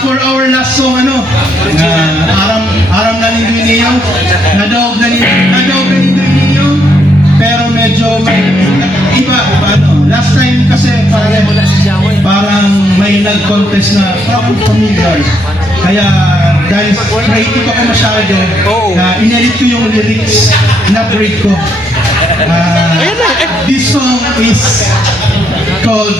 for our last song, aram na ninyo niyo, nadaog na ninyo niyo, pero medyo may iba, last time kasi parang may nag-contest na parang familiar. Kaya dahil creative ako masyado, in-edit ko yung lyrics, na-break ko. This song is called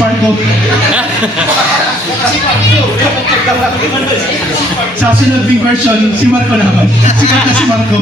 Marco. Sa sinabing version, si Marco naman. Sikat na si Marco.